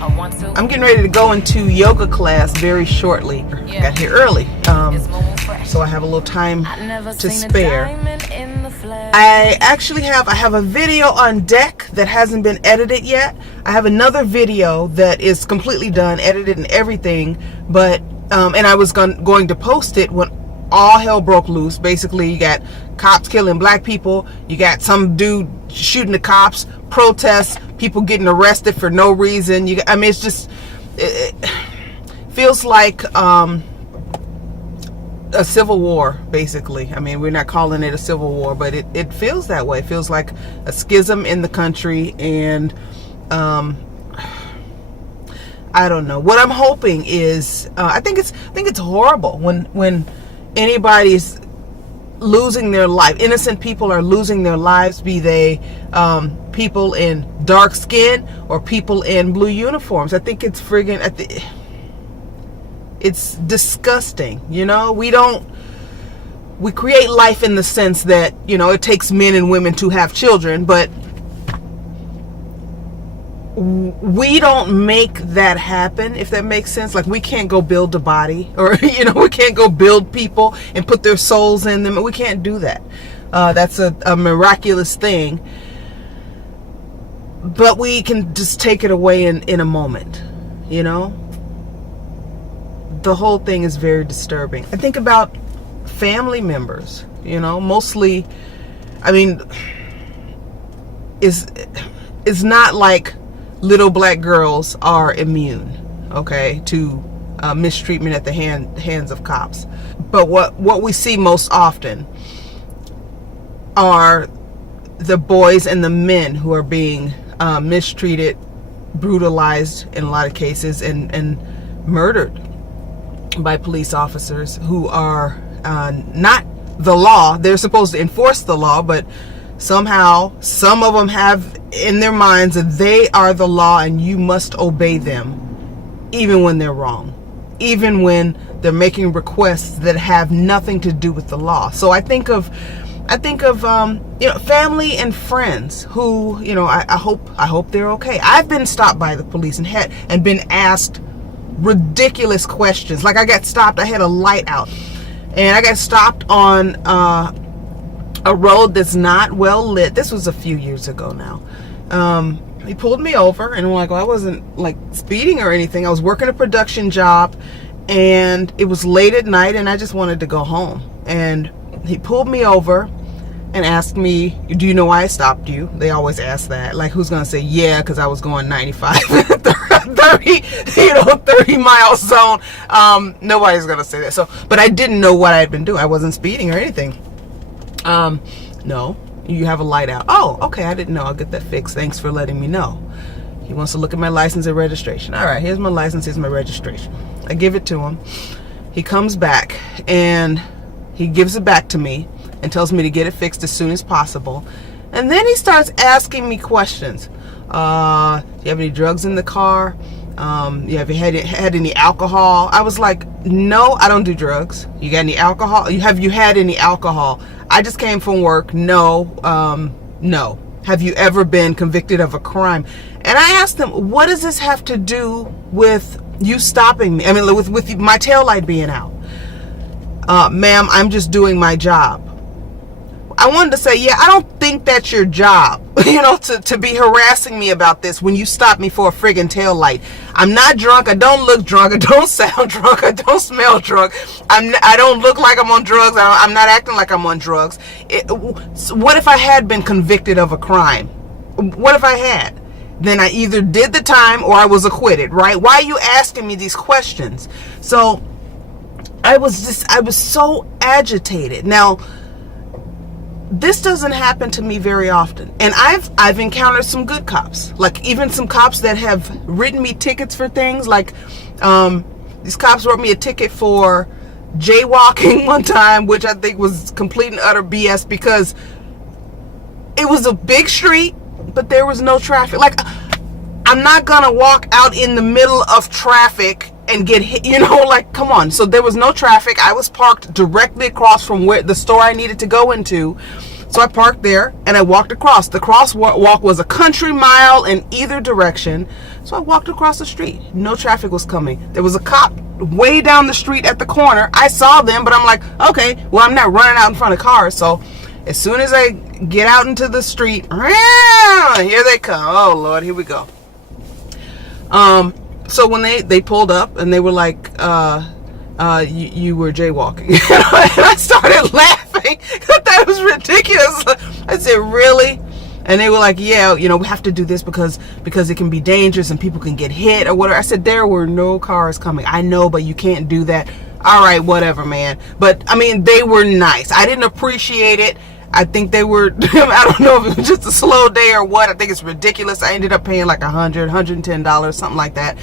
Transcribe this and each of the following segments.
I'm getting ready to go into yoga class very shortly. Got here early, so I have a little time to spare. I have a video on deck that hasn't been edited yet. I have another video that is completely done, edited and everything, but and I was going to post it when all hell broke loose. Basically, you got cops killing black people, you got some dude shooting the cops, protests, people getting arrested for no reason. It's just, it feels like a civil war, basically. I mean, we're not calling it a civil war, but it feels that way. It feels like a schism in the country, and I don't know. What I'm hoping is, I think it's horrible when anybody's losing their life. Innocent people are losing their lives, be they people in dark skin or people in blue uniforms. I think it's friggin' it's disgusting. We create life in the sense that, it takes men and women to have children, but we don't make that happen, if that makes sense. Like, we can't go build a body, or we can't go build people and put their souls in them. We can't do that. That's a miraculous thing, but we can just take it away in a moment. The whole thing is very disturbing. I think about family members, mostly. I mean, it's not like little black girls are immune, okay, to mistreatment at the hands of cops. But what we see most often are the boys and the men who are being mistreated, brutalized in a lot of cases, and murdered by police officers who are not the law. They're supposed to enforce the law, but somehow some of them have in their minds that they are the law and you must obey them, even when they're wrong, even when they're making requests that have nothing to do with the law. So I think of family and friends who, I hope they're okay. I've been stopped by the police and been asked ridiculous questions. Like, I got stopped, I had a light out, and I got stopped on a road that's not well lit. This was a few years ago now. He pulled me over, and I'm like, well, I wasn't like speeding or anything. I was working a production job, and it was late at night, and I just wanted to go home. And he pulled me over and asked me, do you know why I stopped you? They always ask that. Like, who's gonna say yeah, because I was going 95 30 mile zone. Nobody's gonna say that. So, but I didn't know what I had been doing. I wasn't speeding or anything. No, you have a light out. Oh, okay, I didn't know. I'll get that fixed. Thanks for letting me know. He wants to look at my license and registration. All right, here's my license, here's my registration. I give it to him. He comes back and he gives it back to me and tells me to get it fixed as soon as possible. And then he starts asking me questions. Do you have any drugs in the car? Have you had any alcohol? I was like, no, I don't do drugs. You got any alcohol? Have you had any alcohol? I just came from work. No. No. Have you ever been convicted of a crime? And I asked him, what does this have to do with you stopping me? I mean, with my taillight being out. Ma'am, I'm just doing my job. I wanted to say, yeah, I don't think that's your job, to be harassing me about this when you stop me for a friggin' taillight. I'm not drunk. I don't look drunk. I don't sound drunk. I don't smell drunk. I don't look like I'm on drugs. I'm not acting like I'm on drugs. What if I had been convicted of a crime? What if I had? Then I either did the time or I was acquitted, right? Why are you asking me these questions? So I was so agitated. Now, this doesn't happen to me very often, and I've encountered some good cops, like even some cops that have written me tickets for things. Like these cops wrote me a ticket for jaywalking one time, which I think was complete and utter BS, because it was a big street but there was no traffic. Like, I'm not gonna walk out in the middle of traffic and get hit, like, come on. So there was no traffic. I was parked directly across from where the store I needed to go into. So I parked there and I walked across. The crosswalk was a country mile in either direction. So I walked across the street. No traffic was coming. There was a cop way down the street at the corner. I saw them, but I'm like, okay, well, I'm not running out in front of cars. So as soon as I get out into the street, here they come. Oh, Lord, here we go. So when they pulled up and they were like, you were jaywalking. And I started laughing. I thought it was ridiculous. I said, really? And they were like, yeah, we have to do this because it can be dangerous and people can get hit or whatever. I said, there were no cars coming. I know, but you can't do that. All right, whatever, man. But I mean, they were nice. I didn't appreciate it. I think they were, I don't know if it was just a slow day or what. I think it's ridiculous. I ended up paying like $110, something like that.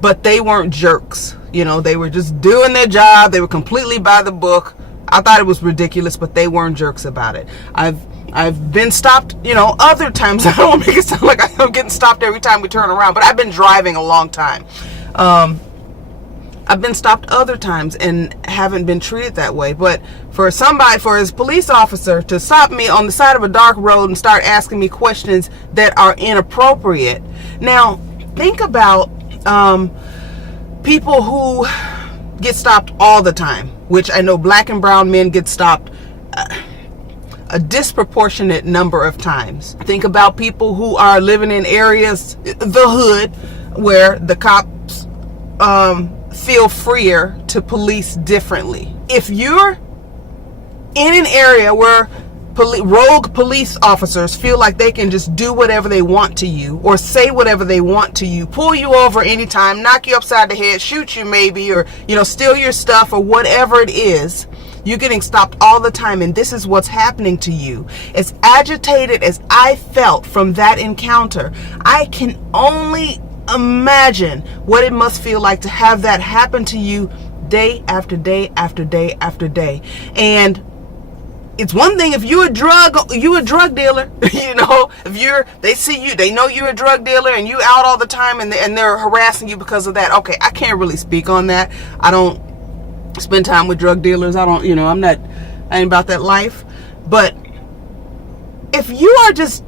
But they weren't jerks. They were just doing their job. They were completely by the book. I thought it was ridiculous, but they weren't jerks about it. I've been stopped, other times. I don't want to make it sound like I'm getting stopped every time we turn around, but I've been driving a long time. I've been stopped other times and haven't been treated that way. But for his police officer to stop me on the side of a dark road and start asking me questions that are inappropriate. Now, think about people who get stopped all the time, which I know black and brown men get stopped a disproportionate number of times. Think about people who are living in areas, the hood, where the cops feel freer to police differently. If you're in an area where rogue police officers feel like they can just do whatever they want to you or say whatever they want to you, pull you over anytime, knock you upside the head, shoot you maybe, or steal your stuff or whatever it is, you're getting stopped all the time, and this is what's happening to you. As agitated as I felt from that encounter, I can only imagine what it must feel like to have that happen to you day after day after day after day. And it's one thing if you're a drug dealer, if they see you, they know you're a drug dealer and you out all the time and they're harassing you because of that. Okay, I can't really speak on that. I don't spend time with drug dealers. I ain't about that life. But if you are just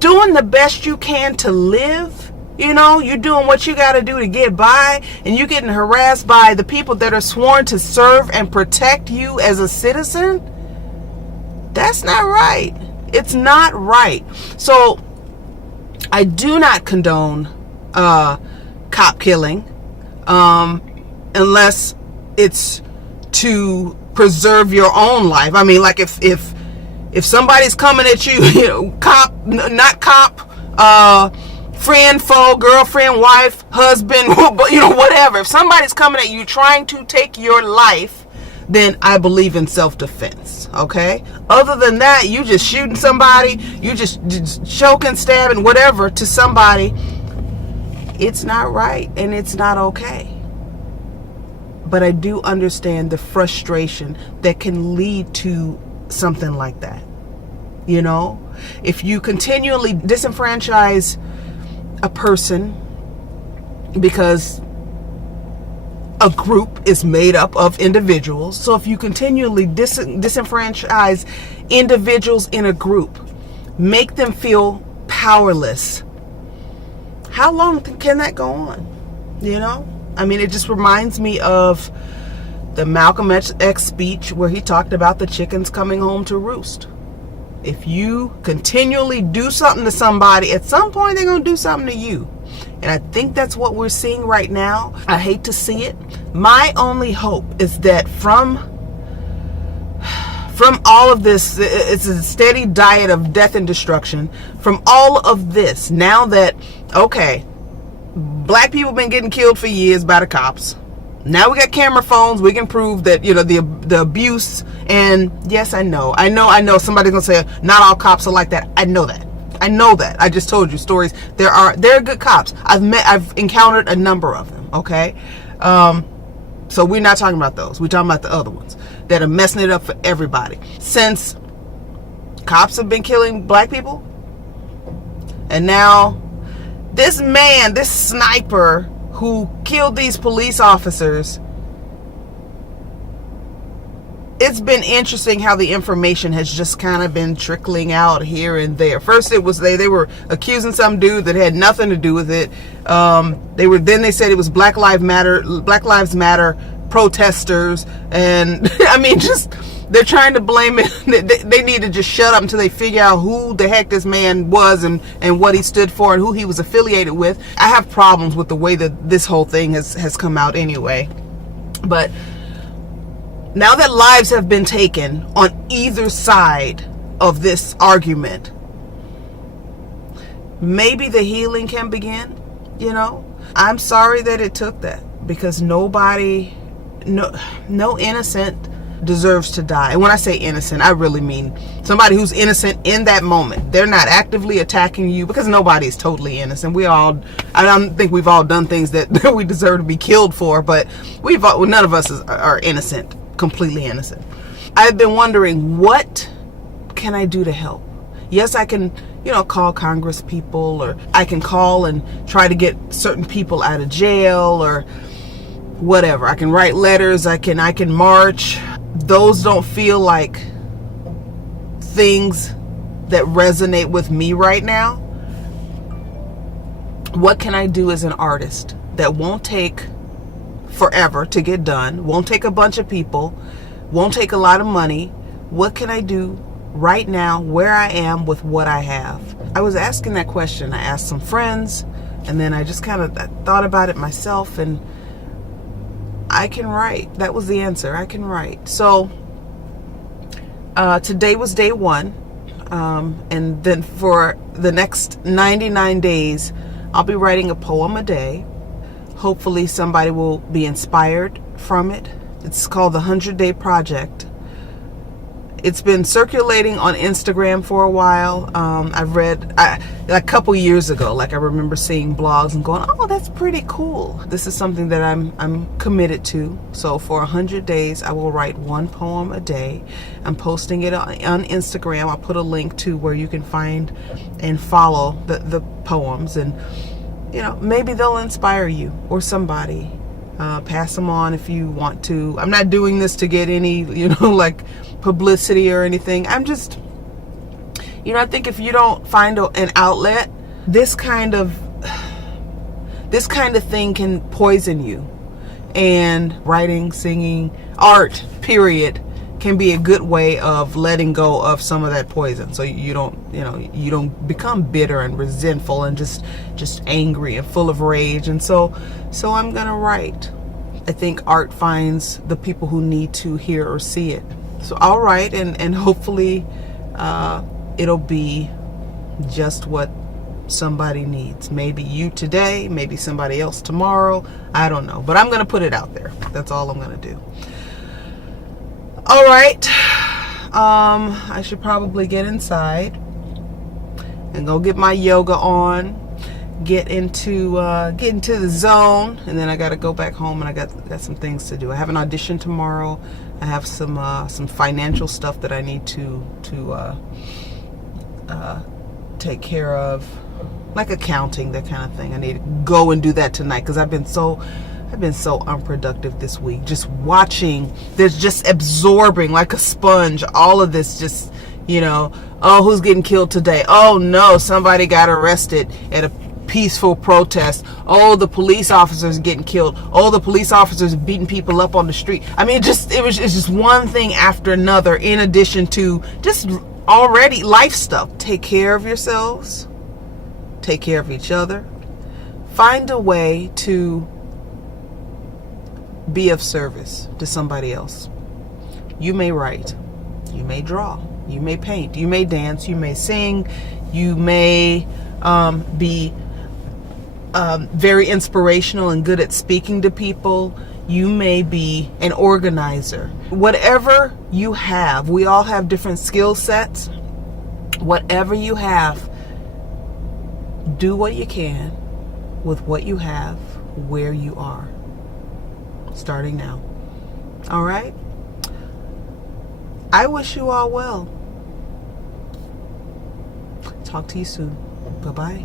doing the best you can to live, you're doing what you got to do to get by, and you're getting harassed by the people that are sworn to serve and protect you as a citizen, that's not right. It's not right. So I do not condone cop killing unless it's to preserve your own life. I mean, like if somebody's coming at you, cop, not cop, friend, foe, girlfriend, wife, husband, whatever. If somebody's coming at you trying to take your life, then I believe in self-defense, okay? Other than that, you just shooting somebody, you just choking, stabbing, whatever to somebody, it's not right and it's not okay. But I do understand the frustration that can lead to something like that. If you continually disenfranchise a person because a group is made up of individuals. So if you continually disenfranchise individuals in a group, make them feel powerless, how long can that go on? I mean, it just reminds me of the Malcolm X speech where he talked about the chickens coming home to roost. If you continually do something to somebody, at some point they're going to do something to you. And I think that's what we're seeing right now. I hate to see it. My only hope is that from all of this, it's a steady diet of death and destruction. From all of this, now that, okay, black people been getting killed for years by the cops. Now we got camera phones. We can prove that, the abuse. And yes, I know. Somebody's going to say, not all cops are like that. I know that. I just told you stories. They're good cops. I've encountered a number of them. Okay. So we're not talking about those. We're talking about the other ones that are messing it up for everybody. Since cops have been killing black people, and now this sniper who killed these police officers it's been interesting how the information has just kind of been trickling out here and there. First it was they were accusing some dude that had nothing to do with it. They said it was Black Lives Matter protesters, and I mean, just they're trying to blame it. They need to just shut up until they figure out who the heck this man was and what he stood for and who he was affiliated with. I have problems with the way that this whole thing has come out anyway. But now that lives have been taken on either side of this argument, maybe the healing can begin, you know? I'm sorry that it took that, because no innocent deserves to die. And when I say innocent, I really mean somebody who's innocent in that moment. They're not actively attacking you, because nobody's totally innocent. I don't think we've all done things that we deserve to be killed for, but none of us are innocent, completely innocent. I've been wondering, what can I do to help? Yes, I can, call Congress people, or I can call and try to get certain people out of jail, or whatever. I can write letters, I can march. Those don't feel like things that resonate with me right now. What can I do as an artist that won't take forever to get done, won't take a bunch of people, won't take a lot of money? What can I do right now where I am with what I have? I was asking that question. I asked some friends, and then I just kind of thought about it myself, and I can write. That was the answer. I can write. So today was day one. And then for the next 99 days, I'll be writing a poem a day. Hopefully somebody will be inspired from it. It's called the 100-Day Project. It's been circulating on Instagram for a while. I've read a couple years ago, I remember seeing blogs and going, oh, that's pretty cool. This is something that I'm committed to. So for 100 days, I will write one poem a day. I'm posting it on Instagram. I'll put a link to where you can find and follow the poems, and maybe they'll inspire you or somebody. Pass them on if you want to. I'm not doing this to get any, publicity or anything. I'm just, I think if you don't find an outlet, this kind of thing can poison you. And writing, singing, art, period, can be a good way of letting go of some of that poison, so you don't become bitter and resentful and just angry and full of rage. And so I'm gonna write. I think art finds the people who need to hear or see it. So I'll write, and hopefully it'll be just what somebody needs. Maybe you today, maybe somebody else tomorrow, I don't know, but I'm gonna put it out there. That's all I'm gonna do. All right, I should probably get inside and go get my yoga on, get into the zone, and then I got to go back home, and I got some things to do. I have an audition tomorrow. I have some financial stuff that I need to take care of, like accounting, that kind of thing. I need to go and do that tonight, because I've been so unproductive this week. Just watching, there's just absorbing like a sponge, all of this just, oh, who's getting killed today? Oh no, somebody got arrested at a peaceful protest. Oh, the police officers getting killed. Oh, the police officers beating people up on the street. I mean, it's just one thing after another, in addition to just already life stuff. Take care of yourselves. Take care of each other. Find a way to be of service to somebody else. You may write, you may draw, you may paint, you may dance, you may sing, you may be very inspirational and good at speaking to people. You may be an organizer. Whatever you have, we all have different skill sets. Whatever you have, do what you can with what you have, where you are. Starting now. All right? I wish you all well. Talk to you soon. Bye-bye.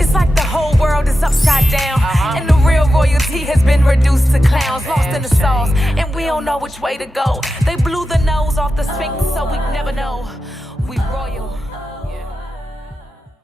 It's like the whole world is upside down, and the real royalty has been reduced to clowns, lost in the sauce, and we don't know which way to go. They blew the nose off the Sphinx, so we never know. We royal.